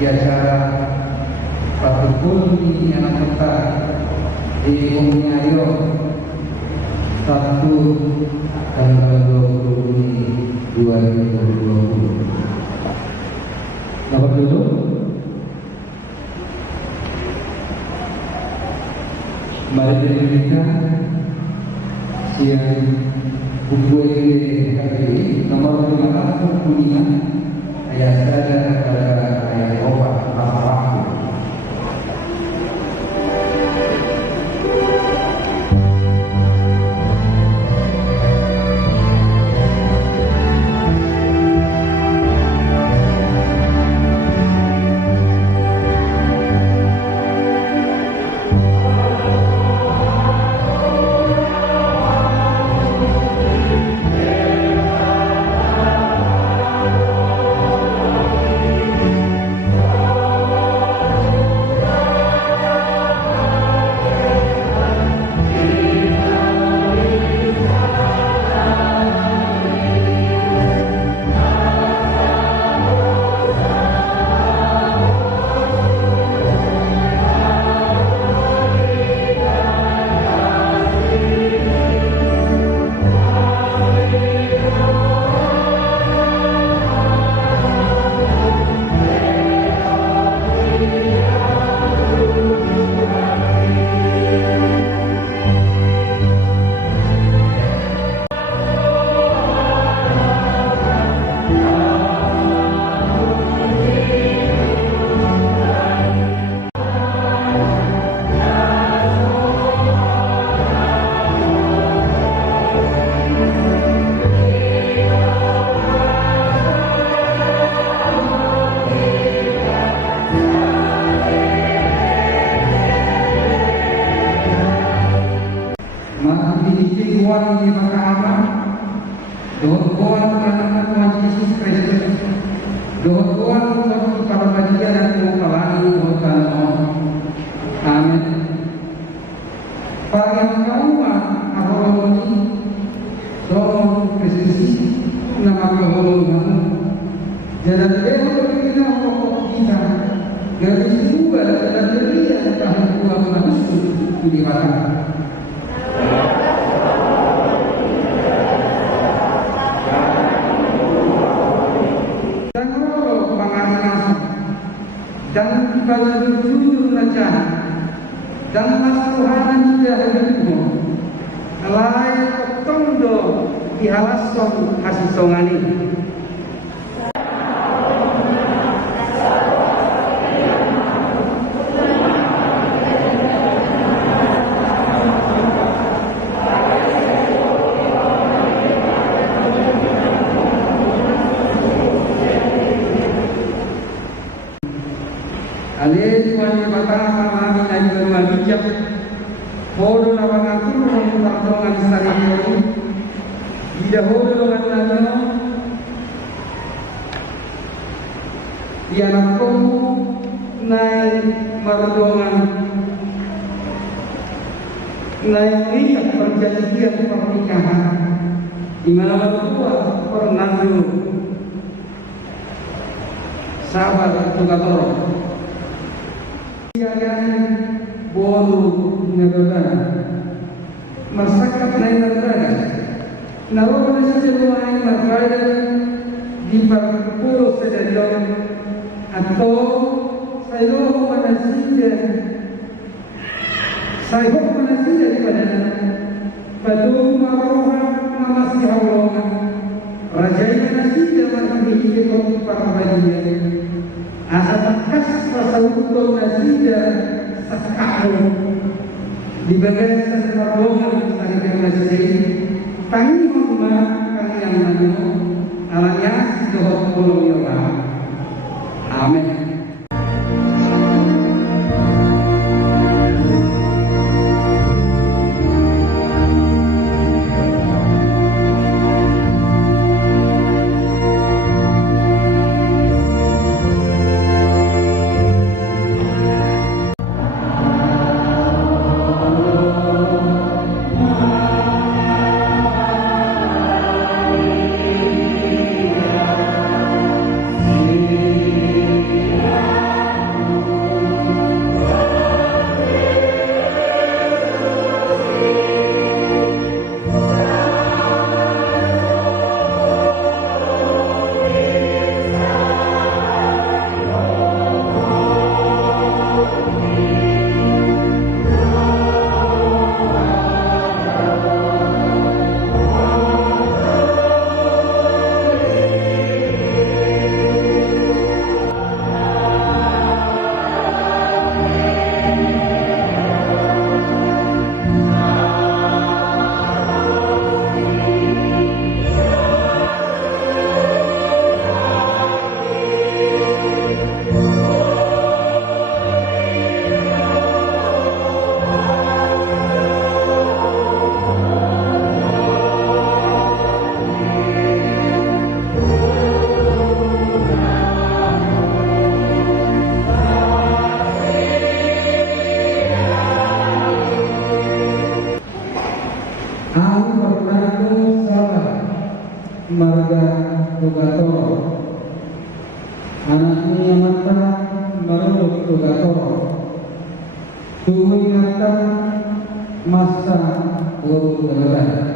biasa Patukul yang kota di Umnyayo 1 tanggal 20 Juni 2020. Nomor dulu. Mari kita siang buku ini KPI nomor 15 kuningan ayat sada kepada ayat obat masalah. Tuhan di makanan, doa Tuhan anak Tuhan Yesus Kristus, doa Tuhan untuk para bagian dan mempelani Tuhan. Amin. Para yang kauma ahoroni, doa Kristus nama kahulungan. Jangan lewat kita pokok kita. Dari semua dan dari yang tahan Tuhan langsung di mana. Dan pada jujur raja dan masruhanan tidak hidupmu alai tondo dihalasong hasisongani. Ale Tuhan yang pertama kami dan juga bijak bodoh lawan aku mempertolongan sari ini didahulu dengan nama yang kamu naik merdongan naik ikat perjanjian pernikahan di mana berdua pernah dulu sahabat tukatoro bolu negara masyarakat negara nawa masih lain negara di perpuluh sedarion atau saya manasih daripada padu maroha namasi hawlongan rajai manasih dalam hidup para bagian asal kas pasal nasida sakau di bagian serbongan tadi masih tangi rumah kami yang nanu alanya doa kolom ya amin. anaknya mata menurut Tugatoro Tuwingatan masa Wurudara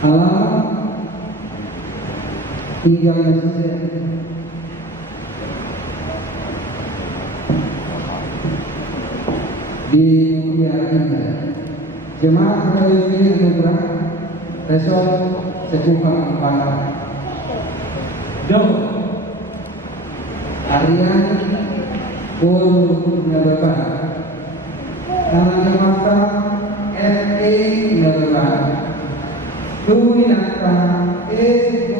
alamat tinggal di India. Jemaah Haji Anugerah Resort Secukang Ampara Dok Harian Guru Nababan Nama Mata FA Nababan Tuwinata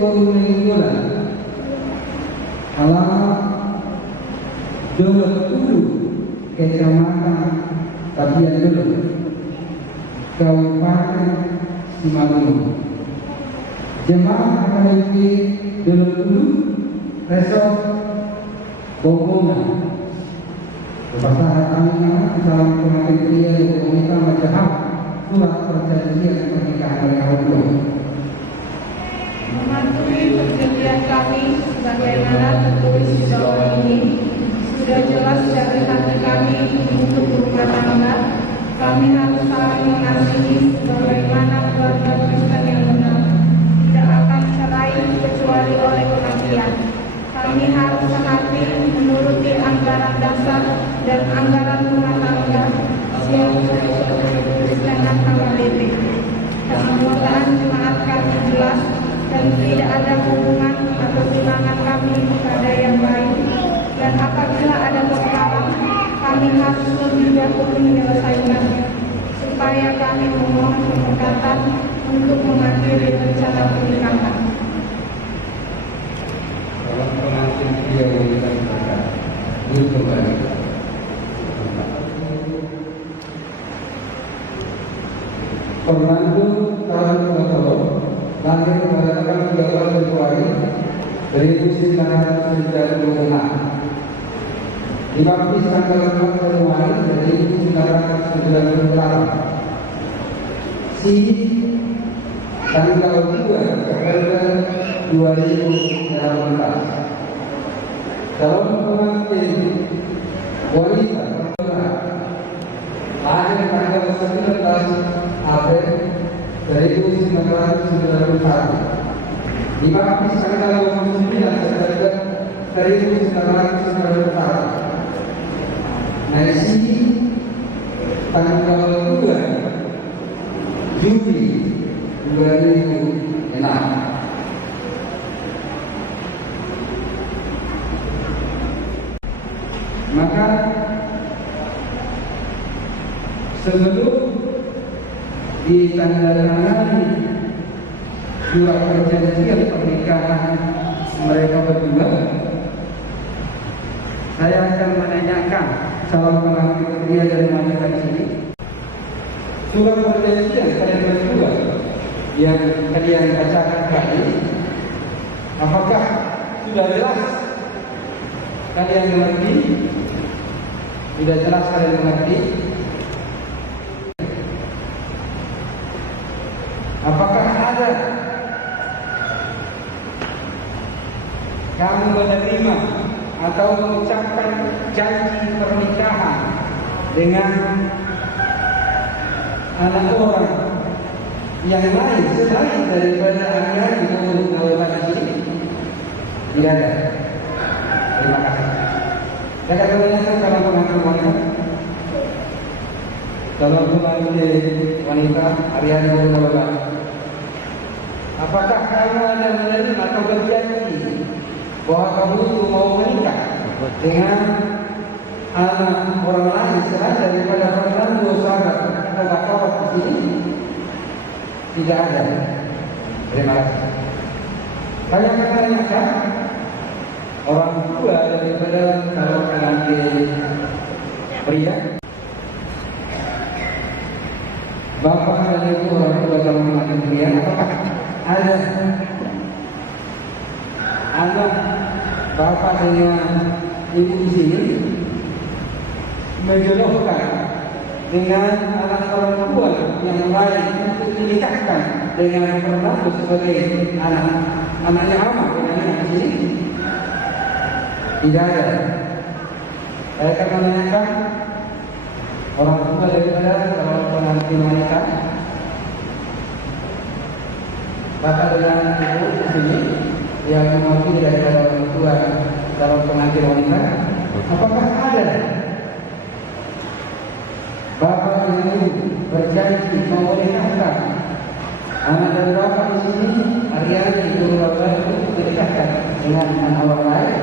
Guru Ninggulan alamat Dulu Kecamatan Tabian Dulu Kabupaten Simalungun. Jemaah Haji Dulu Resort Bogona Bapak kami salam kemarin dia meminta macam surat perjanjian pernikahan oleh Allah mematuhi perjanjian kami sebagaimana tertulis di bawah ini. Sudah jelas dari hati kami untuk berumah tangga. Kami harus saling mengasihi sebagaimana keluarga Kristen yang benar. Tidak akan cerai kecuali oleh kematian. Kami harus sehati menuruti anggaran dasar dan anggaran rumah tangga yang Kristenan KKBP. Keanggotaan jemaat kami jelas dan tidak ada hubungan atau tunangan kami kepada yang lain. Dan apabila ada perkara, kami harus lebih dahulu menyelesaikannya, supaya kami memohon keberkatan untuk mengakhiri rencana pernikahan. Dalam pengantin dia memberikan berkat untuk kembali. Fernando Taranto lahir pada tanggal 13 Februari 1996. Dibaptis tanggal 4 Januari 1998. Si tanggal 2 November 2018. Calon pengantin wanita lahir tanggal 19 April 1991. Dibaptis tanggal 29 September 1991. Nasi tanggal 2 Juli 2006. Maka sebelum ditandatangani surat perjanjian pernikahan mereka berdua, saya akan menanyakan calon pengantin dia dari mana dari sini. Surat perjanjian kalian berdua yang kalian bacakan tadi, apakah sudah jelas kalian mengerti? Sudah jelas kalian mengerti? Apakah ada kamu menerima atau mengucapkan janji pernikahan dengan anak orang yang lain selain daripada anggaran di Nawaban ini? Tidak ada. Terima kasih. Saya akan menanyakan calon pengantin wanita. Calon pengantin wanita Ariana Nawaban. Apakah kamu ada menerima atau berjanji bahwa kamu itu mau menikah dengan anak orang lain selain daripada Fernando sahabat atau kawan di sini? Tidak ada. Terima kasih. Saya akan menanyakan orang tua daripada calon pengantin pria. Bapak dan ibu orang tua calon pengantin pria, apakah ada anak bapak dengan ibu di sini menjodohkan dengan anak orang tua yang lain untuk dinikahkan dengan berlaku sebagai anaknya ama dengan di sini tidak ada. Saya akan menanyakan orang tua daripada calon pengantin wanita, bapak dengan ibu di sini yang mewakili daripada orang tua calon pengantin wanita, apakah ada bapak dan ibu berjanji mau menikahkan anak dan bapak di sini Ariani ibu bapak itu menikahkan dengan anak orang lain?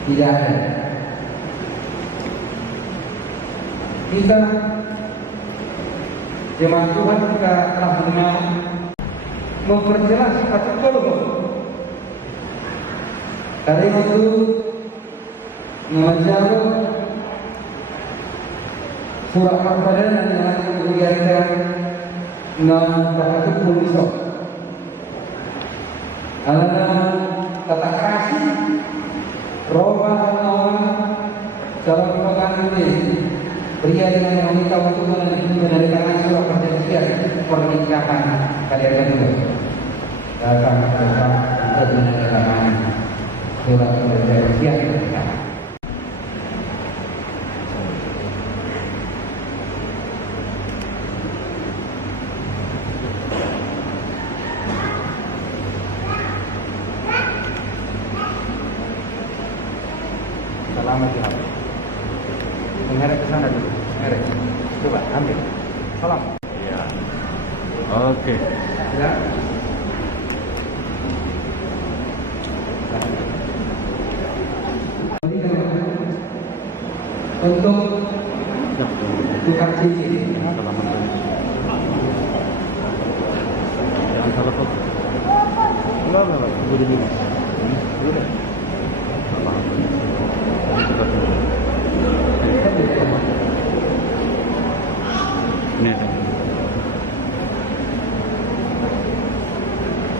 Tidak ada. Kita jemaat Tuhan kita telah memperjelas kata kolom. Karena itu menjawab surat Al-Fatihah yang diberikan bahasa Indonesia. Alana kata kasih roba Allah dalam pengantin pria dengan wanita untuk menandatangani surat perjanjian pernikahan kalian kedua. Datang untuk menandatangani surat perjanjian pernikahan. Selamat ya. Mengheret ke sana dulu. Mengheret. Coba ambil. Salam. Iya. Oke. Ya. Untuk tukar cincin. Selamat. Jangan salah foto. Enggak. Tunggu dulu. Dulu deh.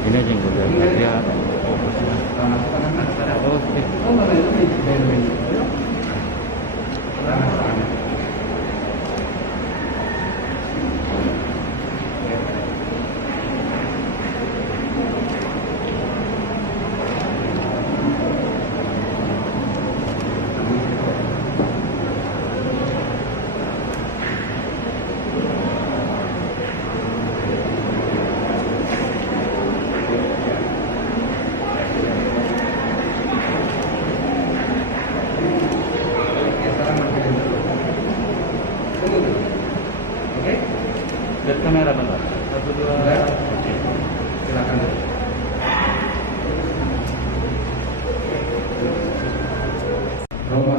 Ini aja yang gue lihat dia. Oke. Lihat kamera bentar. 1, 2. Oke. Silakan. Kenapa?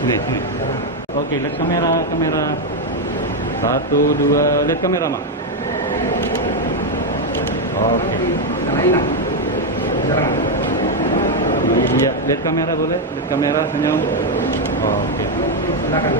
Sini. Oke, lihat kamera. 1, 2, lihat kamera, Mak. Oke. Iya, lihat kamera boleh? Lihat kamera, senyum. Oke. Silakan.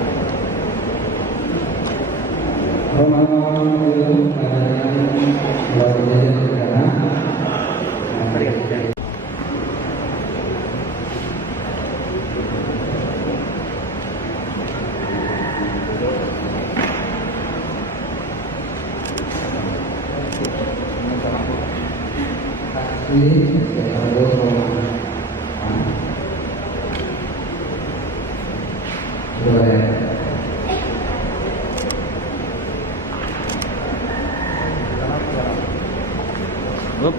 Up.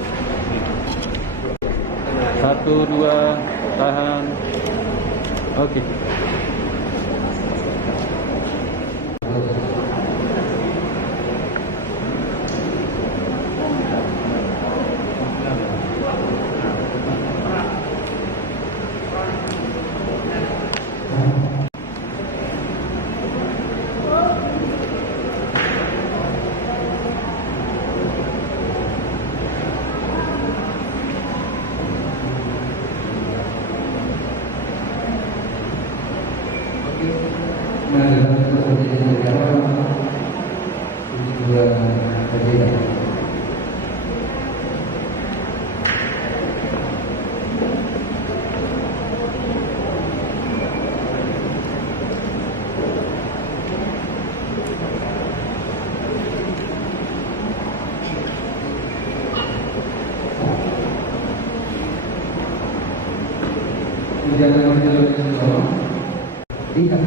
1, 2, tahan. Oke. Jangan lihat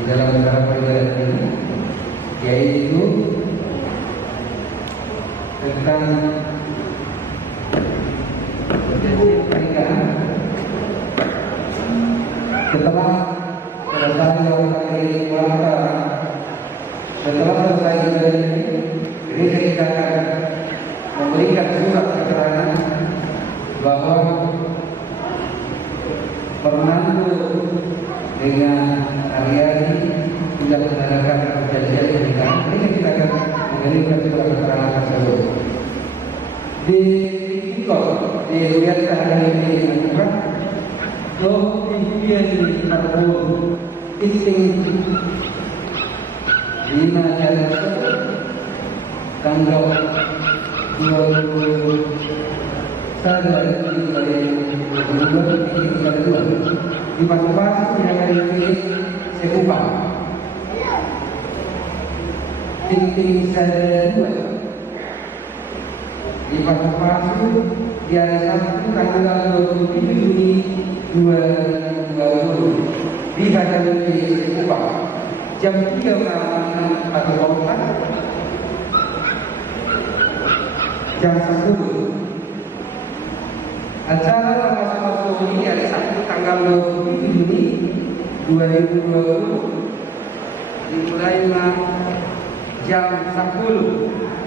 di dalam negara perjalanan ini, yaitu tentang pernikahan. Setelah selesai dari gereja kita akan memberikan surat keterangan bahwa Fernando dengan Aryani sudah mengadakan perjanjian pernikahan. Ini kita akan memberikan surat keterangan tersebut. Di Tiktok, di biasa hari ini juga, loh impian Marbo isting di mana tanggal 20 di Pasu-Pasu yang ada di Sekupang titik saya di Pasu-Pasu di hari Sabtu tanggal 27 Juni 2020 di Badan di Sekupang jam 3 malam atau jam 10. Acara Pasu-Pasu ini hari Sabtu tanggal 27 Juni 2020 dimulai jam 10.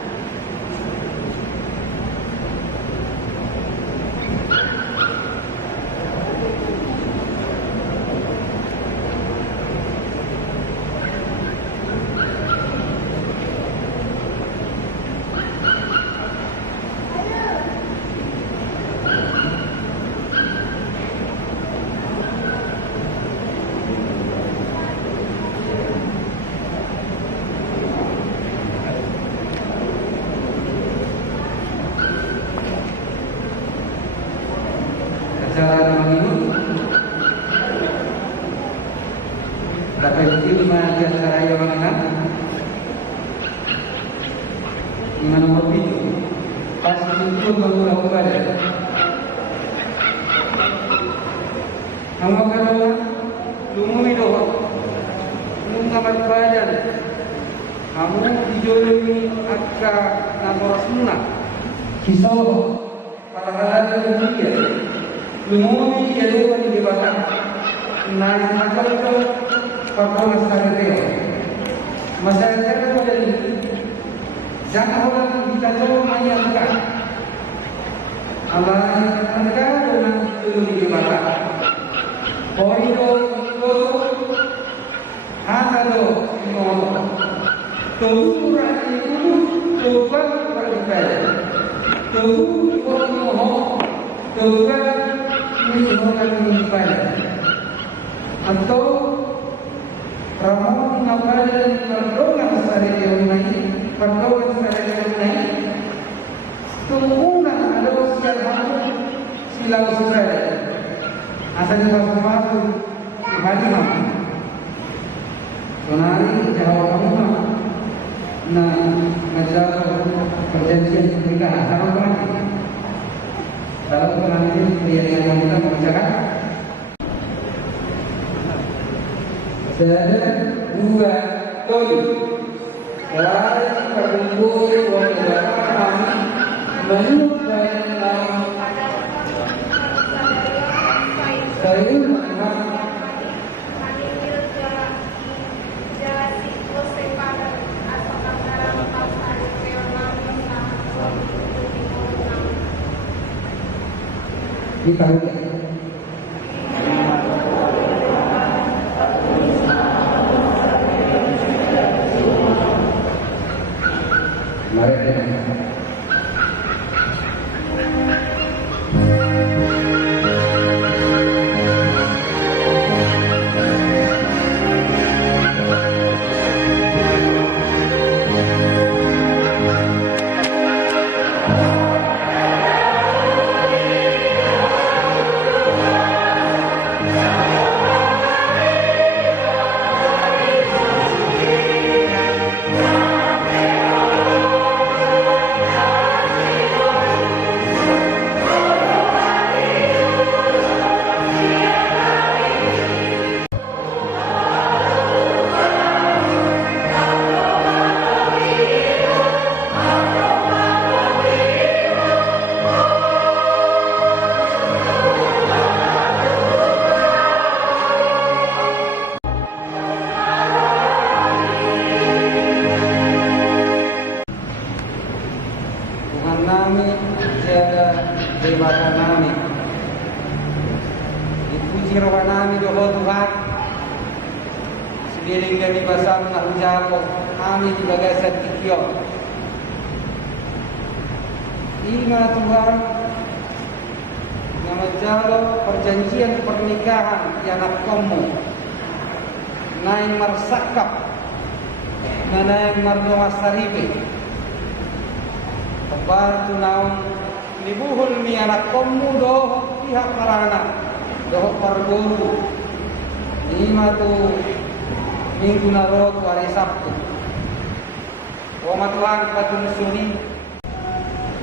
Acara ini dapat diterima di acara yang mana nomor itu pasti itu mengulang badan. Kamu kalau lumui doa, mengamat badan, kamu dijolimi akka nabor sunnah, kisah para hal yang dia. Lumuni jalur di bawah naik makal itu pertama sekali masyarakat pada ini jangan orang kita coba menyangka Allah mereka dengan jalur di bawah koridor itu ada do semua turun itu turun berbeda turun ini merupakan ibadah atau ramon ibadah perdoa besar yang lain perdoa besar yang lain tunggungan ada usia masuk silau besar asalnya masuk hari malam sonari jawab kamu nah menjawab perjanjian pernikahan sama lagi. Dalam pengambilan pilihan yang kita bacakan, ada dua kali terkumpul warga kami menurut dalam saya ditarik. Mari. tiada dewata nami. Dipuji roh nami doho Tuhan. Sediring kami basam nak jago kami di bagasan tikio. Ima Tuhan nama jalo perjanjian pernikahan yang anak kamu naing marsakap naing mardoa saribe kabar tu naung libuhul mi anak kamu doh pihak parana doh parguru ima tu minggu naro tu hari Sabtu Wama Tuhan patun suri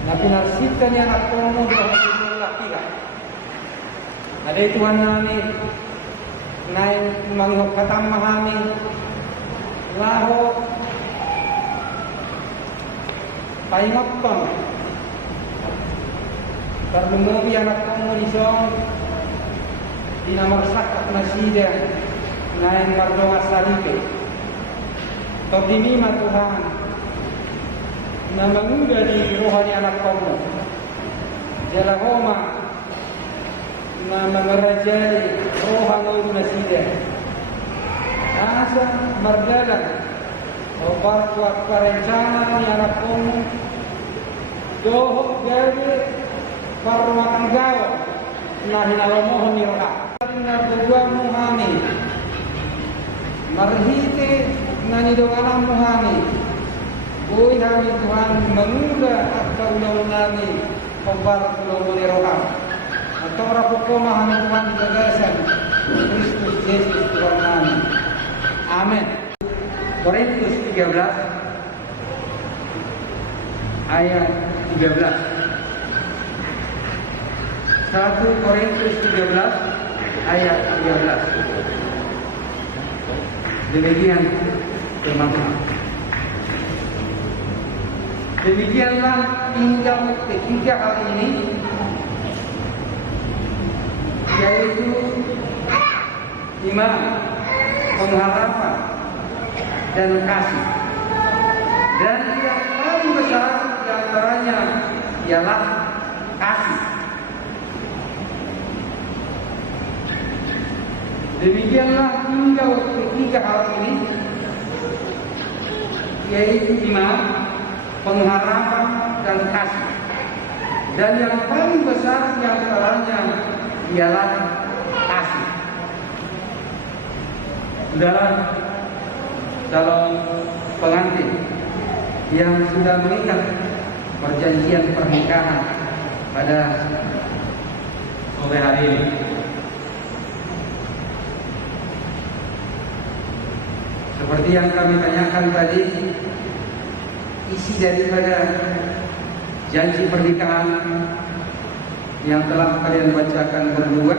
na pinarsita niya anak kamu doh pihak ada Tuhan nani naing manghok katamahani laho paingapang karnumobi anak kamu disong dinamarsakat na sida naing mardonga sarike tordinima Tuhan na mangungga di rohani anak kamu jalahoma na mengerajai rohani nasida asa mardalan obat kuat perencana ni anak kamu doh gawe parwanggawa na hinalamohon ni roha na dua muhani marhite na ni doang muhani Uy kami Tuhan mengunggah akta ulang nami obat ulang ni roha atau rapukoma kami Tuhan di bagasan Kristus Yesus Tuhan kami. Amin. Korintus 13 ayat 13. 1 Korintus 13 ayat 13. Demikian firman. Demikianlah tinggal ketiga hal ini, yaitu iman, pengharapan, dan kasih. Dan yang paling besar di antaranya ialah kasih. Demikianlah tinggal ketiga hal ini, yaitu iman, pengharapan, dan kasih. Dan yang paling besar di antaranya ialah kasih. Saudara calon pengantin yang sudah mengikat perjanjian pernikahan pada sore hari ini, seperti yang kami tanyakan tadi, isi daripada janji pernikahan yang telah kalian bacakan berdua